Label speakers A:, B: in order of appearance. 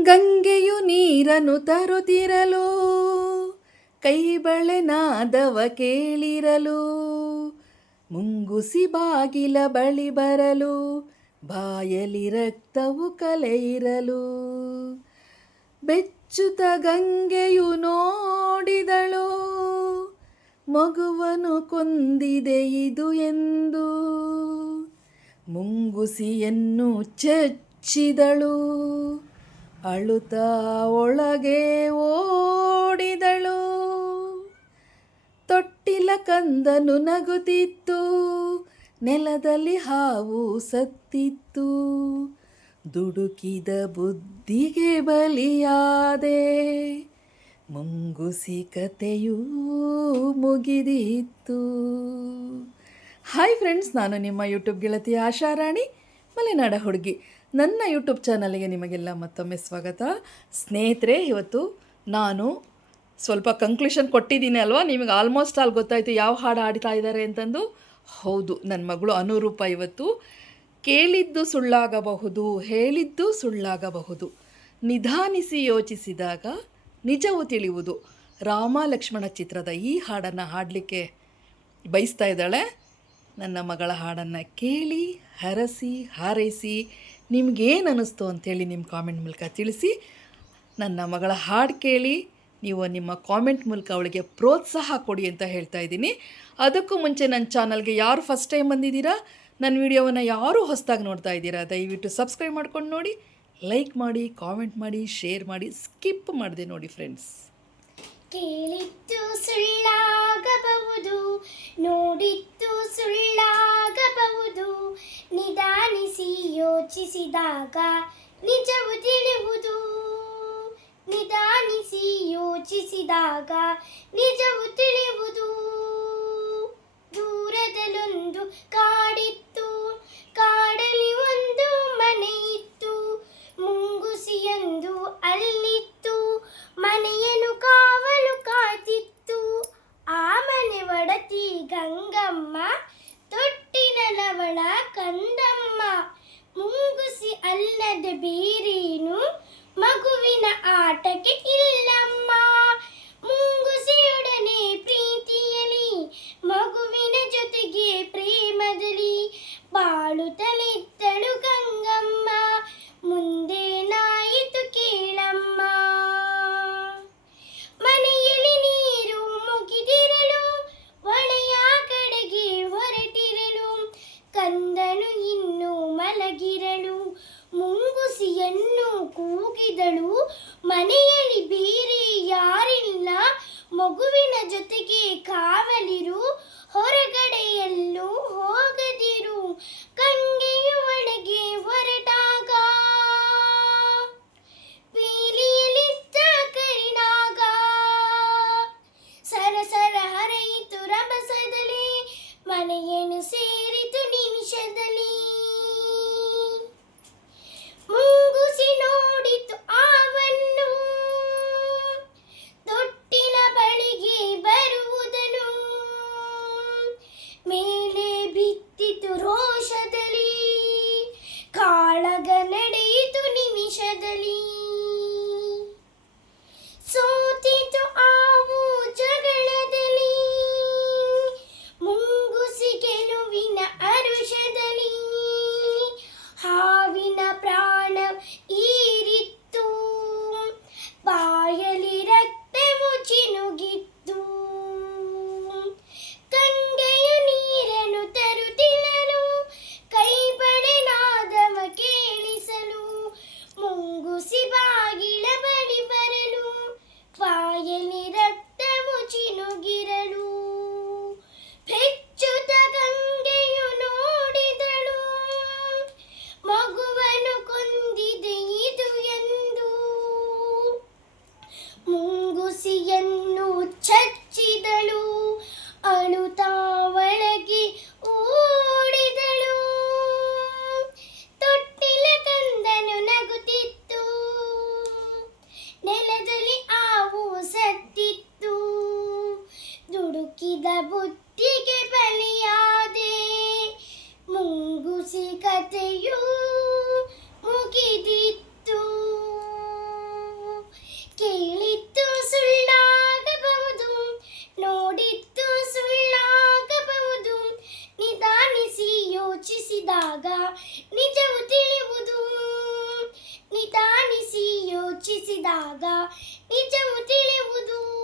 A: ಗಂಗೆಯು ನೀರನ್ನು ತರುತ್ತಿರಲು, ಕೈ ಬಳೆನಾದವ ಕೇಳಿರಲು, ಮುಂಗುಸಿ ಬಾಗಿಲ ಬಳಿ ಬರಲು ಬಾಯಲಿ ರಕ್ತವು ಕಲೆಯಿರಲು. ಬೆಚ್ಚುತ ಗಂಗೆಯು ನೋಡಿದಳು ಮಗುವನು ಕೊಂದಿದೆ ಇದು ಎಂದು. ಮುಂಗುಸಿಯನ್ನು ಚಚ್ಚಿದಳು ಅಳುತ್ತಾ ಒಳಗೆ ಓಡಿದಳು. ತೊಟ್ಟಿಲ ಕಂದನು ನಗುತ್ತಿತ್ತು. ನೆಲದಲ್ಲಿ ಹಾವು ಸತ್ತಿತ್ತು. ದುಡುಕಿದ ಬುದ್ಧಿಗೆ ಬಲಿಯಾದೆ. ಮುಂಗುಸಿ ಕತೆಯೂ ಮುಗಿದಿತ್ತು. ಹಾಯ್ ಫ್ರೆಂಡ್ಸ್ ನಾನು ನಿಮ್ಮ ಯೂಟ್ಯೂಬ್ ಗೆಳತಿ ಆಶಾರಾಣಿ ಮಲೆನಾಡ ಹುಡುಗಿ. ನನ್ನ ಯೂಟ್ಯೂಬ್ ಚಾನಲ್ಗೆ ನಿಮಗೆಲ್ಲ ಮತ್ತೊಮ್ಮೆ ಸ್ವಾಗತ. ಸ್ನೇಹಿತರೆ, ಇವತ್ತು ನಾನು ಸ್ವಲ್ಪ ಕಂಕ್ಲೂಷನ್ ಕೊಟ್ಟಿದ್ದೀನಿ ಅಲ್ವಾ? ನಿಮಗೆ ಆಲ್ಮೋಸ್ಟ್ ಆಲ್ ಗೊತ್ತಾಯಿತು ಯಾವ ಹಾಡು ಹಾಡ್ತಾ ಇದ್ದಾರೆ ಅಂತಂದು? ಹೌದು ನನ್ನ ಮಗಳು ಅನುರೂಪ ಇವತ್ತು ಕೇಳಿದ್ದು ಸುಳ್ಳಾಗಬಹುದು, ಹೇಳಿದ್ದು ಸುಳ್ಳಾಗಬಹುದು. ನಿಧಾನಿಸಿ ಯೋಚಿಸಿದಾಗ ನಿಜವು ತಿಳಿಯುವುದು ರಾಮ ಲಕ್ಷ್ಮಣ ಚಿತ್ರದ ಈ ಹಾಡನ್ನು ಹಾಡಲಿಕ್ಕೆ ಬಯಸ್ತಾ ಇದ್ದಾಳೆ. ನನ್ನ ಮಗಳ ಹಾಡನ್ನು ಕೇಳಿ, ಹರಸಿ, ಹಾರೈಸಿ ನಿಮಗೇನು ಅನ್ನಿಸ್ತು ಅಂಥೇಳಿ ನಿಮ್ಮ ಕಾಮೆಂಟ್ ಮೂಲಕ ತಿಳಿಸಿ. ನನ್ನ ಮಗಳ ಹಾಡು ಕೇಳಿ, ನೀವು ನಿಮ್ಮ ಕಾಮೆಂಟ್ ಮೂಲಕ ಅವಳಿಗೆ ಪ್ರೋತ್ಸಾಹ ಕೊಡಿ ಅಂತ ಹೇಳ್ತಾ ಇದ್ದೀನಿ. ಅದಕ್ಕೂ ಮುಂಚೆ ನನ್ನ ಚಾನಲ್ಗೆ ಯಾರು ಫಸ್ಟ್ ಟೈಮ್ ಬಂದಿದ್ದೀರಾ ನನ್ನ ವಿಡಿಯೋವನ್ನು ಯಾರು ಹೊಸದಾಗಿ ನೋಡ್ತಾ ಇದ್ದೀರಾ, ದಯವಿಟ್ಟು ಸಬ್ಸ್ಕ್ರೈಬ್ ಮಾಡ್ಕೊಂಡು ನೋಡಿ ಲೈಕ್ ಮಾಡಿ ಕಾಮೆಂಟ್ ಮಾಡಿ ಶೇರ್ ಮಾಡಿ ಸ್ಕಿಪ್ ಮಾಡಿದೆ ನೋಡಿ ಫ್ರೆಂಡ್ಸ್
B: ಕೇಳಿದ್ದು ಯೋಚಿಸಿದಾಗ ನಿಜವು ತಿಳಿಯುವುದು ನಿಧಾನಿಸಿ ಯೋಚಿಸಿದಾಗ ನಿಜವು ತಿಳಿಯುವುದು ದೂರದಲ್ಲೊಂದು ಕಾಡಿತ್ತು. ಅಲ್ಲದೆ ಬೇರೇನು ಮಗುವಿನ ಆಟಕ್ಕೆ ಇಲ್ಲಮ್ಮ ಮುಂಗುಸಿಯೊಡನೆ ಪ್ರೀತಿಯಲಿ ಮಗುವಿನ ಜೊತೆಗೆ ಪ್ರೇಮದಲ್ಲಿ ಬಾಳುತ್ತಲಿದ್ದಳು ಕೂಗಿದಳು ಮನೆಯಲ್ಲಿ ಬೇರೆ ಯಾರಿಲ್ಲ. ಮಗುವಿನ ಜೊತೆಗೆ ಕಾವಲಿರು. ಹೊರಗಡೆಯಲ್ಲೂ ಹೋಗದಿರು. ಕಂಗೆಯು ಒಳಗೆ ಹೊರಟಾಗ. ಬೀಲಿಯಲಿದ್ದ ಕರಿನಾಗ. ಸರಸರ ಹರೆಯಿತು ರಭಸದಲ್ಲಿ. ಮನೆಯನ್ನು ತುಳಸಿಯನ್ನು ಚಚ್ಚಿದಳು. ಅಳುತಾ ಒಳಗೆ ಓಡಿದಳು ತೊಟ್ಟಿಲ ಕಂದನು ನಗುತ್ತಿತ್ತು. ನೆಲದಲ್ಲಿ ಆವು ಸತ್ತಿತ್ತು. ದುಡುಕಿದ ಬುತ್ತಿಗೆ ಬಲಿಯಾದೆ. ಮುಂಗುಸಿ ಕಥೆಯೂ ಆಗ ನಿಜವು ತಿಳಿಯುವುದು. ನಿಧಾನಿಸಿ ಯೋಚಿಸಿದಾಗ ನಿಜವು ತಿಳಿಯುವುದು.